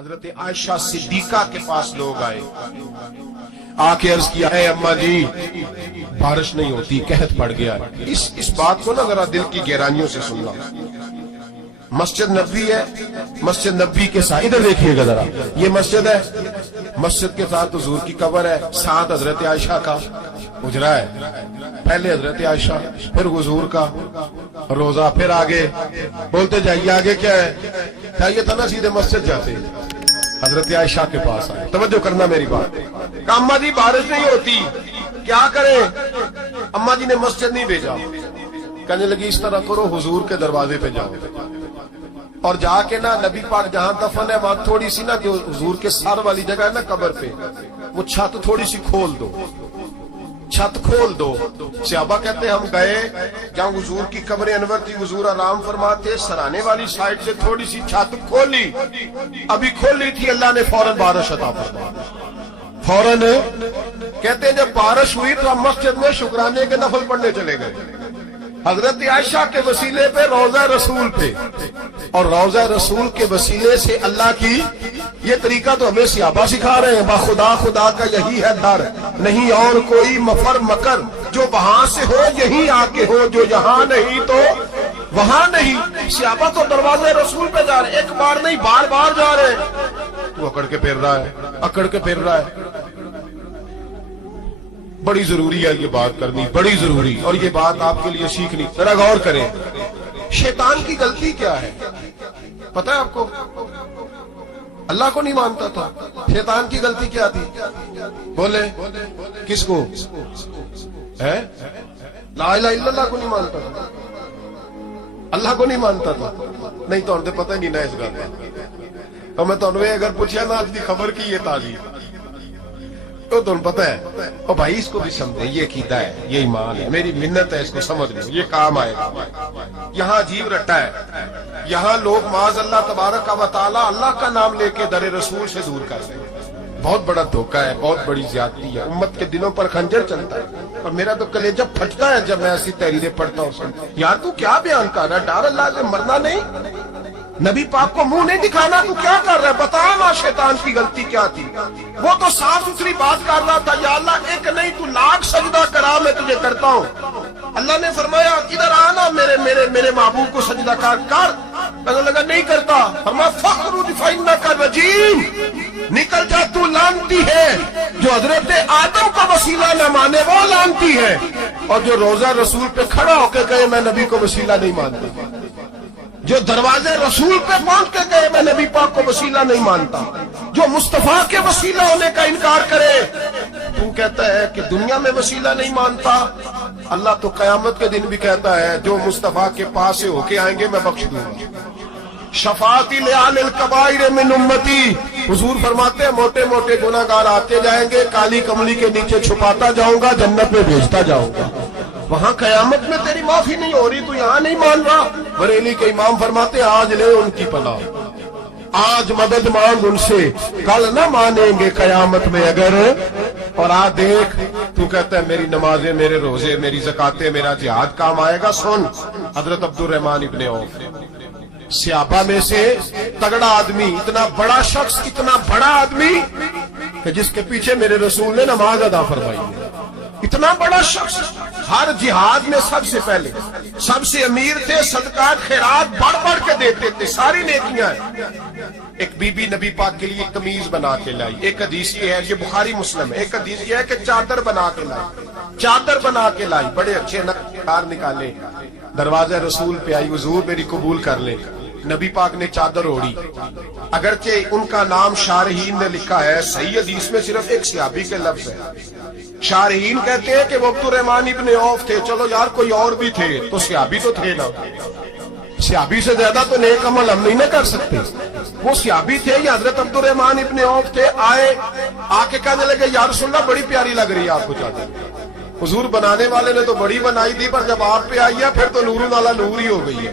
حضرت عائشہ صدیقہ کے پاس لوگ آئے، آ کے عرض کیا ہے اماں جی بارش نہیں ہوتی، قحط پڑ گیا ہے۔ اس بات کو نا ذرا دل کی گہرائیوں سے سننا۔ مسجد نبوی ہے، مسجد نبوی کے ساتھ ادھر دیکھیے گا ذرا، یہ مسجد ہے، مسجد کے ساتھ حضور کی قبر ہے، ساتھ حضرت عائشہ کا حجرہ ہے، پہلے حضرت عائشہ پھر حضور کا روزہ، پھر آگے بولتے جائیے آگے کیا ہے، چاہیے تھا نا سیدھے مسجد جاتے، حضرت عائشہ کے پاس آئے۔ توجہ کرنا میری بات، کہ اماں جی بارش نہیں ہوتی کیا کریں؟ اماں جی نے مسجد نہیں بھیجا، کہنے لگی اس طرح کرو حضور کے دروازے پہ جاؤ اور جا کے نا نبی پاک جہاں دفن ہے وہاں تھوڑی سی نا جو حضور کے سر والی جگہ ہے نا قبر پہ، وہ چھت تھوڑی سی کھول دو، چھت کھول دو۔ صحابہ کہتے ہیں ہم گئے جہاں حضور کی قبر انور تھی، حضور آرام فرماتے، سرانے والی سائڈ سے تھوڑی سی چھت کھولی، ابھی کھولی تھی اللہ نے فوراً بارش عطا فرمائی، فوراً۔ کہتے ہیں جب بارش ہوئی تو ہم مسجد میں شکرانے کے نفل پڑھنے چلے گئے، حضرت عائشہ کے وسیلے پہ روضہ رسول پہ، اور روضہ رسول کے وسیلے سے اللہ کی یہ طریقہ تو ہمیں صحابہ سکھا رہے ہیں، با خدا خدا کا یہی ہے در، نہیں اور کوئی مفر مکر، جو وہاں سے ہو یہیں آ کے ہو، جو یہاں نہیں تو وہاں نہیں۔ صحابہ تو دروازے رسول پہ جا رہے، ایک بار نہیں بار بار جا رہے، تو اکڑ کے پھر رہا ہے، اکڑ کے پھر رہا ہے۔ بڑی ضروری ہے یہ بات کرنی، بڑی ضروری، اور یہ بات آپ کے لیے سیکھنی، ذرا غور کریں۔ شیطان کی غلطی کیا ہے پتہ ہے آپ کو؟ اللہ کو نہیں مانتا تھا، شیطان کی غلطی کیا تھی؟ بولے کس کو؟ ہے لا الہ الا اللہ کو نہیں مانتا تھا، اللہ کو نہیں مانتا تھا، نہیں تو انہیں پتہ نہیں نا اس گل کا۔ اور میں تو اگر پوچھا نا آج کی خبر کی یہ تعلیم تو تمہیں پتہ ہے، اور بھائی اس کو بھی سمجھیں، یہ عقیدہ ہے، یہ ایمان ہے، میری منت ہے اس کو سمجھ لیں، یہ کام آئے گا۔ یہاں عجیب رٹا ہے، یہاں لوگ معاذ اللہ تبارک و تعالی اللہ کا نام لے کے در رسول سے دور کر رہے ہیں، بہت بڑا دھوکہ ہے، بہت بڑی زیادتی ہے، امت کے دلوں پر خنجر چلتا ہے، اور میرا تو کلیجہ پھٹتا ہے جب میں ایسی تحریریں پڑھتا ہوں۔ یار تو کیا بیان کر رہا ہے؟ ڈر اللہ سے مرنا نہیں، نبی پاک کو منہ نہیں دکھانا، تو کیا کر رہا ہے؟ بتا نا شیطان کی غلطی کیا تھی؟ وہ تو صاف ستھری بات کر رہا تھا، یا اللہ ایک نہیں تو لاکھ سجدہ کرا میں تجھے کرتا ہوں۔ اللہ نے فرمایا ادھر آنا، میرے محبوب کو سجدہ کر۔ کہنے لگا نہیں کرتا، فرمایا فخرج فإنک رجیم، نکل جا تو لعنتی ہے۔ جو حضرت آدم کا وسیلہ نہ مانے وہ لعنتی ہے، اور جو روضہ رسول پہ کھڑا ہو کے کہے میں نبی کو وسیلہ نہیں مانتا، جو دروازے رسول پہ پہنچ کے کہے میں نبی پاک کو وسیلہ نہیں مانتا، جو مصطفیٰ کے وسیلہ ہونے کا انکار کرے، تو کہتا ہے کہ دنیا میں وسیلہ نہیں مانتا، اللہ تو قیامت کے دن بھی کہتا ہے جو مصطفیٰ کے پاس سے ہو کے آئیں گے میں بخش دوں گا۔ شفاعتی لعال الکبائر من امتی، حضور فرماتے ہیں موٹے موٹے گناہگار آتے جائیں گے، کالی کملی کے نیچے چھپاتا جاؤں گا، جنت میں بھیجتا جاؤں گا۔ وہاں قیامت میں تیری معافی نہیں ہو رہی، تو یہاں نہیں مان رہا۔ بریلی کے امام فرماتے آج لے ان کی پناہ، آج مدد مانگ ان سے، کل نہ مانیں گے قیامت میں اگر۔ اور آج دیکھ تو کہتا ہے میری نمازیں، میرے روزے، میری زکاتیں، میرا جہاد کام آئے گا۔ سن حضرت عبد الرحمن ابن عوف صحابہ میں سے تگڑا آدمی، اتنا بڑا شخص، اتنا بڑا آدمی کہ جس کے پیچھے میرے رسول نے نماز ادا فرمائی ہے، اتنا بڑا شخص، ہر جہاد میں سب سے پہلے، سب سے امیر تھے، صدقات خیرات بڑھ بڑھ کے دیتے تھے، ساری نیکیاں ہیں۔ ایک بی بی نبی پاک کے لیے قمیض بنا کے لائی، ایک حدیث یہ ہے، یہ بخاری مسلم ہے، ایک حدیث یہ ہے کہ چادر بنا کے لائی، چادر بنا کے لائی، بڑے اچھے نقار نکالے، دروازہ رسول پہ آئی، حضور میری قبول کر لے۔ نبی پاک نے چادر اوڑی، اگرچہ ان کا نام شارحین نے لکھا ہے، صحیح حدیث میں صرف ایک صحابی کے لفظ ہے۔ شارحین کہتے ہیں کہ وہ عبد الرحمن ابن عوف تھے، چلو یار کوئی اور بھی تھے تو صحابی تو تھے نا، صحابی سے زیادہ تو نیک عمل ہم نہیں نہ کر سکتے۔ وہ صحابی تھے یا حضرت عبد الرحمن ابن عوف تھے، آئے آ کے کہنے لگے یا رسول اللہ بڑی پیاری لگ رہی ہے آپ کو چادر۔ حضور بنانے والے نے تو بڑی بنائی تھی، پر جب آپ پہ آئی ہے پھر تو نور والا نور ہی ہو گئی ہے۔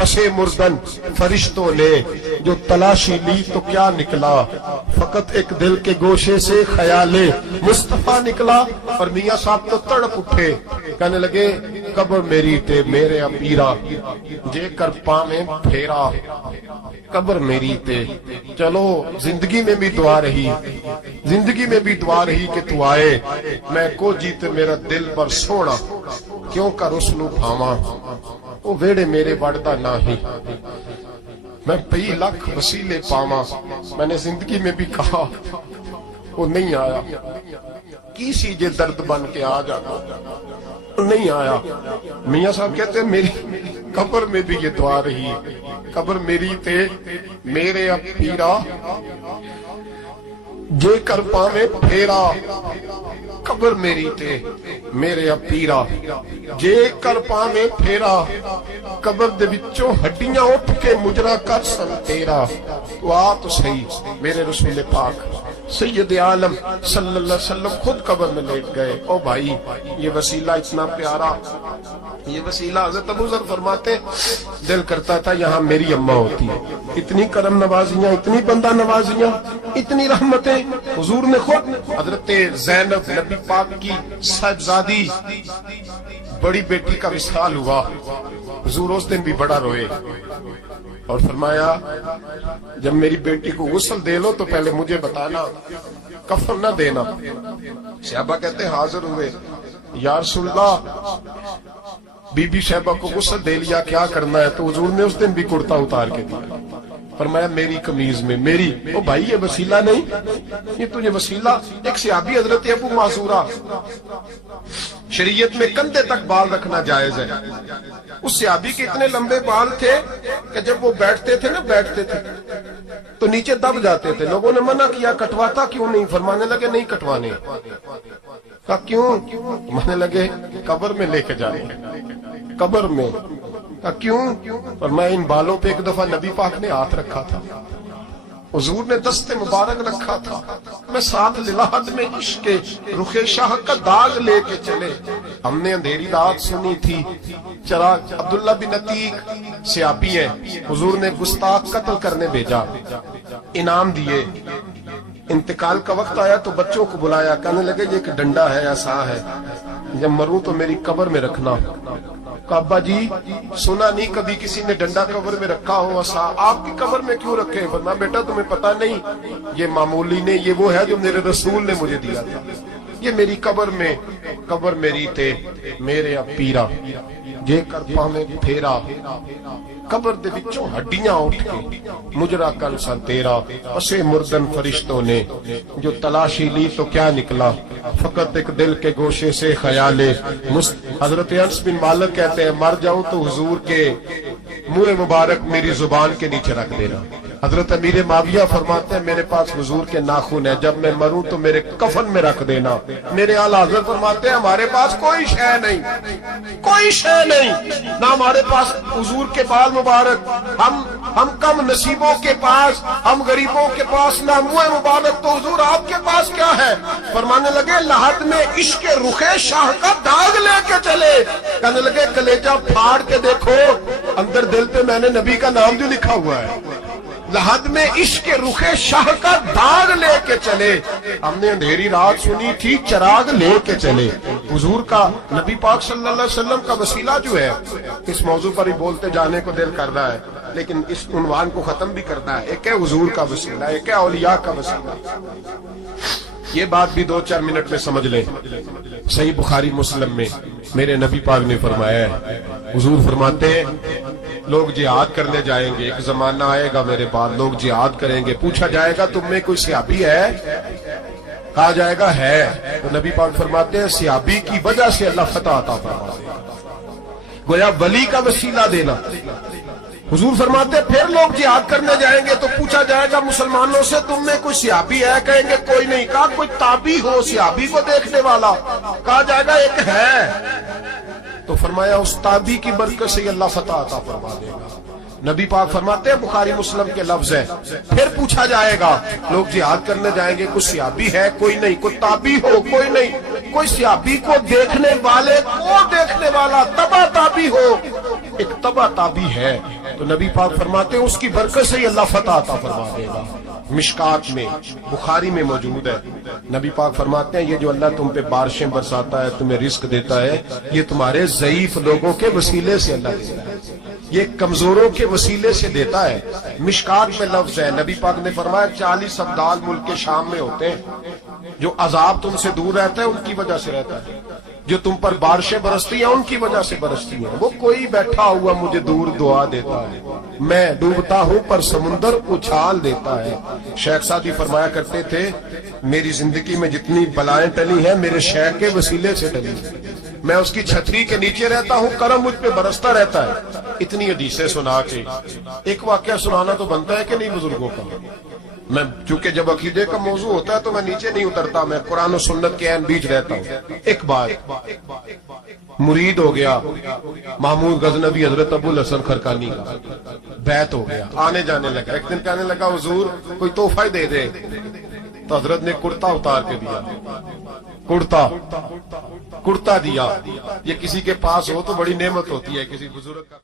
پسے مردن فرشتوں نے جو تلاشی لی تو کیا نکلا، فقط ایک دل کے گوشے سے خیال مصطفیٰ نکلا۔ اور میاں صاحب تو تڑپ اٹھے، کہنے لگے قبر میری تے میرے پیرا جے کر پاویں پھیرا، قبر میری تے۔ چلو زندگی میں بھی دعا رہی، زندگی میں بھی دعا رہی کہ تو آئے، میں کو جیتے میرا دل پر سونا کیوں کر اس نو بھاواں، وہ ویڑے میرے وڑدا نہ ہی، میں 20 لاکھ وسیلے پاواں۔ میں نے زندگی میں بھی کہا وہ نہیں آیا، کی سی جے درد بن کے آ جاتا، نہیں آیا۔ میاں صاحب کہتے ہیں میری قبر میں بھی یہ دعا رہی، قبر میری تے میرے پیرا جے کر پاویں پھیرا، قبر میری تے میرے پیرا جے کر پاویں پھیرا، قبر دے وچوں ہڈیاں اٹھ کے مجرا کر سن تیرا۔ تو آ تو صحیح، میرے رسول پاک سید عالم صلی اللہ علیہ وسلم خود قبر میں لیٹ گئے۔ او بھائی یہ وسیلہ اتنا پیارا، یہ وسیلہ حضرت ابو ذر فرماتے دل کرتا تھا یہاں میری اماں ہوتی ہے، اتنی کرم نوازیاں، اتنی بندہ نوازیاں، اتنی رحمتیں۔ حضور نے خود حضرت زینب نبی پاک کی صاحبزادی بڑی بیٹی کا وصال ہوا، حضور اس دن بھی بڑا روئے اور فرمایا جب میری بیٹی کو غسل دے لو تو پہلے مجھے بتانا، کفن نہ دینا۔ صحابہ کہتے ہیں حاضر ہوئے، یا رسول اللہ بی بی صاحبہ کو غسل دے لیا کیا کرنا ہے؟ تو حضور نے اس دن بھی کرتا اتار کے دیا، فرمایا میری قمیض میں میری۔ او بھائی یہ وسیلہ نہیں، یہ تجھے وسیلہ۔ ایک صحابی حضرت ابو معذورہ، شریعت میں کندھے تک بال رکھنا جائز ہے، اس صحابی کے اتنے لمبے بال تھے کہ جب وہ بیٹھتے تھے تو نیچے دب جاتے تھے۔ لوگوں نے منع کیا کٹواتا کیوں نہیں؟ فرمانے لگے نہیں کٹوانے۔ کہا کیوں؟ مانے لگے قبر میں لے کے جائیں، قبر میں۔ کہا کیوں؟ فرمایا ان بالوں پہ ایک دفعہ نبی پاک نے ہاتھ رکھا تھا، حضور نے دست مبارک رکھا تھا، میں ساتھ للہد میں عشق رخ شاہ کا داغ لے کے چلے۔ ہم نے اندھیری رات سنی تھی چراغ۔ عبداللہ بن عتیق صحابی ہیں، حضور نے گستاخ قتل کرنے بھیجا، انعام دیے۔ انتقال کا وقت آیا تو بچوں کو بلایا، کہنے لگے یہ ایک ڈنڈا ہے، عصا ہے، جب مروں تو میری قبر میں رکھنا۔ ابا جی سنا نہیں کبھی کسی نے ڈنڈا قبر میں رکھا ہو، عصا آپ کی قبر میں کیوں رکھے؟ فرمایا بیٹا تمہیں پتا نہیں، یہ معمولی نہیں، یہ وہ ہے جو میرے رسول نے مجھے دیا تھا، یہ میری قبر میں، قبر میری تے میرے پیرا جے کر پاویں پھیرا، قبر دے وچوں ہڈیاں اٹھ کے مجرا کر سن تیرا، پسے مردن فرشتوں نے جو تلاشی لی تو کیا نکلا، فقط ایک دل کے گوشے سے خیال حضرت انس بن مالک کہتے ہیں مر جاؤں تو حضور کے منہ مبارک میری زبان کے نیچے رکھ دینا۔ حضرت امیر معاویہ فرماتے ہیں میرے پاس حضور کے ناخن ہے، جب میں مروں تو میرے کفن میں رکھ دینا۔ میرے اعلیٰ حضرت فرماتے ہیں ہمارے پاس کوئی شے نہیں، کوئی شے نہیں، نہ ہمارے پاس حضور کے بال مبارک، ہم کم نصیبوں کے پاس، ہم غریبوں کے پاس نہ منہ مبارک، تو حضور آپ کے پاس کیا ہے؟ فرمانے لگے لحد میں عشق رخ شاہ کا داغ لے کے چلے۔ کہنے لگے کلیجہ پھاڑ کے دیکھو، اندر دل پہ میں نے نبی کا نام جو لکھا ہوا ہے، لحد میں عشق رخ شاہ کا داغ لے کے چلے۔ ہم نے اندھیری رات سنی تھی چراغ لے کے چلے۔ حضور کا، نبی پاک صلی اللہ علیہ وسلم کا وسیلہ جو ہے، اس موضوع پر ہی بولتے جانے کو دل کر رہا ہے، لیکن اس عنوان کو ختم بھی کرنا ہے۔ ایک ہے حضور کا وسیلہ، ایک ہے اولیاء کا وسیلہ۔ یہ بات بھی 2-4 منٹ میں سمجھ لیں۔ صحیح بخاری مسلم میں میرے نبی پاک نے فرمایا ہے، حضور فرماتے ہیں لوگ جہاد کرنے جائیں گے، ایک زمانہ آئے گا میرے بعد لوگ جہاد کریں گے، پوچھا جائے گا تم میں کوئی صحابی ہے؟ کہا جائے گا ہے، تو نبی پاک فرماتے ہیں صحابی کی وجہ سے اللہ فتح عطا فرما دے گا، گویا ولی کا وسیلہ دینا۔ حضور فرماتے ہیں پھر لوگ جہاد کرنے جائیں گے تو پوچھا جائے گا مسلمانوں سے تم میں کوئی صحابی ہے؟ کہیں گے کوئی نہیں۔ کہا کوئی تابعی ہو صحابی کو دیکھنے والا؟ کہا جائے گا ایک ہے، تو فرمایا اس تابعی کی برکت سے اللہ فتح عطا فرما دے گا۔ نبی پاک فرماتے ہیں بخاری مسلم کے لفظ ہے، پھر پوچھا جائے گا لوگ جہاد کرنے جائیں گے کوئی صحابی ہے؟ کوئی نہیں۔ کوئی تابعی ہو؟ کوئی نہیں۔ کوئی صحابی کو دیکھنے والے کو دیکھنے والا تبع تابعی ہو؟ ایک تبع تابی ہے، تو نبی پاک فرماتے ہیں اس کی برکت سے ہی اللہ فتح عطا فرما دے گا۔ مشکات میں، بخاری میں موجود ہے، نبی پاک فرماتے ہیں یہ جو اللہ تم پہ بارشیں برساتا ہے، تمہیں رزق دیتا ہے، یہ تمہارے ضعیف لوگوں کے وسیلے سے اللہ دیتا ہے، یہ کمزوروں کے وسیلے سے دیتا ہے۔ مشکات میں لفظ ہے، نبی پاک نے فرمایا 40 ابدال ملک شام میں ہوتے ہیں، جو عذاب تم سے دور رہتا ہے ان کی وجہ سے رہتا ہے، جو تم پر بارشیں برستی ہیں ان کی وجہ سے برستی ہیں۔ وہ کوئی بیٹھا ہوا مجھے دور دعا دیتا ہے، میں ڈوبتا ہوں پر سمندر اچھال دیتا ہے۔ شیخ سعدی فرمایا کرتے تھے میری زندگی میں جتنی بلائیں ٹلی ہیں میرے شیخ کے وسیلے سے ٹلی، میں اس کی چھتری کے نیچے رہتا ہوں، کرم مجھ پہ برستا رہتا ہے۔ اتنی حدیثیں سنا کے ایک واقعہ سنانا تو بنتا ہے کہ نہیں بزرگوں کا؟ میں چونکہ جب عقیدے کا موضوع ہوتا ہے تو میں نیچے نہیں اترتا، میں قرآن و سنت کے عین بیچ رہتا ہوں۔ ایک بار مرید ہو گیا محمود غزنوی حضرت ابو الحسن خرقانی کا، بیعت ہو گیا، آنے جانے لگا۔ ایک دن کہنے لگا حضور کوئی تحفہ ہی دے دے، تو حضرت نے کرتا اتار کے دیا، کرتا دیا۔ یہ کسی کے پاس ہو تو بڑی نعمت ہوتی ہے، کسی بزرگ کا